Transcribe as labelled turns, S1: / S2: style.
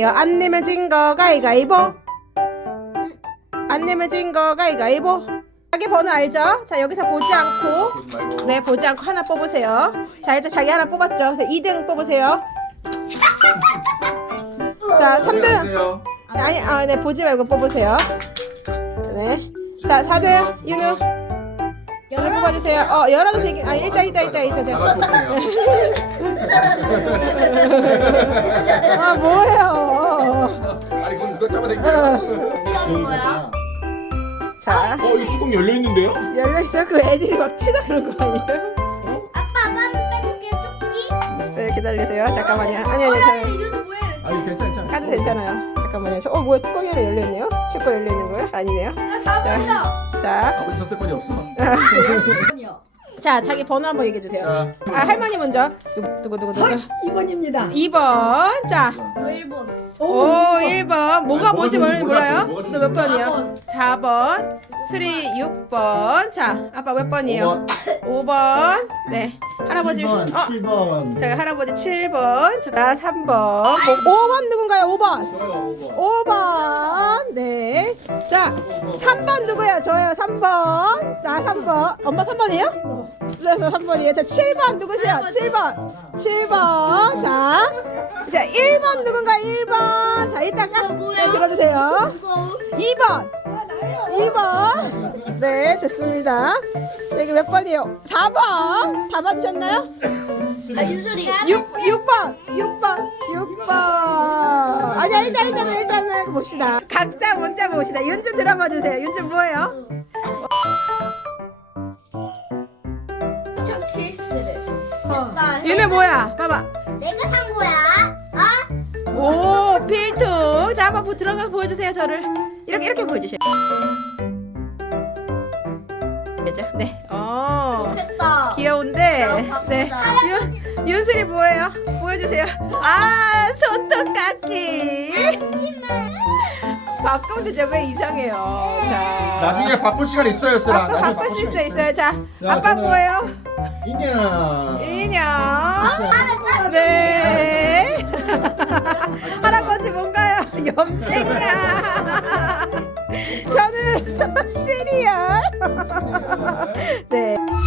S1: 할게요. 안 내면 진 거 가위가위보. 안 내면 진 거 가위가위보. 자기 번호 알죠? 자, 여기서 보지 않고, 네, 보지 않고 하나 뽑으세요. 자, 일단 자기 하나 뽑았죠. 그래서 2등 뽑으세요. 자, 3등. 아니, 네, 보지 말고 뽑으세요. 네. 자, 4등. 윤우. 윤우 뽑아주세요. 열어도 되긴. 아니, 일단. 아, 뭐예요?
S2: 아니 그럼 누가 잡아당겨요?
S3: 이런 거야?
S1: 자,
S2: 이 뚜껑 열려 있는데요?
S1: 열려있어요? 그 애들이 막 치다 그런 거 아니에요?
S3: 아빠 맘 빼볼게 쪽지.
S1: 네, 기다리세요. 잠깐만요. 아니,
S3: 이거 뭐예요?
S2: 아니 괜찮아.
S1: 카드 괜찮아요. 잠깐만요. 뭐야, 뚜껑이 하나 열려있네요? 제 거 열려있는 거예요? 아니네요. 자,
S2: 아버지 선택권이 없어.
S3: 아니요.
S1: 자, 자기 번호 한번 얘기해주세요.
S2: 자,
S1: 할머니 먼저. 누구?
S4: 2번입니다.
S1: 2번. 자,
S3: 저 1번.
S1: 오, 1번. 뭐가 뭔지
S2: 좋은지
S1: 몰라요?
S2: 뭐가 좋은지
S1: 너 몇
S2: 몰라.
S1: 번이요? 4번. 수리 6번. 자, 아빠 몇 번이에요? 5번. 네. 할아버지.
S2: 7번.
S1: 제가 할아버지 7번. 제가 3번. 5번 누군가요? 5번. 5번. 네. 자, 3번 누구예요? 저요. 3번. 나 3번. 엄마 3번이에요? 그래서 3번이에요. 자, 7번 누구세요? 7번. 자, 이제 1번 누군가? 1번. 자, 이따 네, 들어주세요. 2번. 2번. 네, 좋습니다. 자, 이거 몇 번이에요? 4번. 다 받으셨나요?
S3: 아 윤솔이.
S1: 6번. 아니야, 일단은 봅시다. 각자 문자 봅시다. 윤주 들어봐 주세요. 윤주 뭐예요?
S3: 참 케이스를.
S1: 윤우 뭐야? 봐봐.
S3: 내가 산 거야.
S1: 오, 필통. 자, 한번 들어가서 보여주세요. 저를 이렇게 보여주세요. 그죠? 네.
S3: 됐다.
S1: 귀여운데. 네. 윤술이 뭐예요? 보여주세요. 아, 손톱 깎기. 바꾸면 왜 이상해요? 자.
S2: 나중에 바쁠 시간 있어요, 쓰라.
S1: 바꿀 수 있어요. 자, 아빠
S2: 저는-
S1: 뭐예요?
S2: 인형.
S1: 인형. 네. 할아버지 뭔가요? 염색약. 저는 시리얼. 네.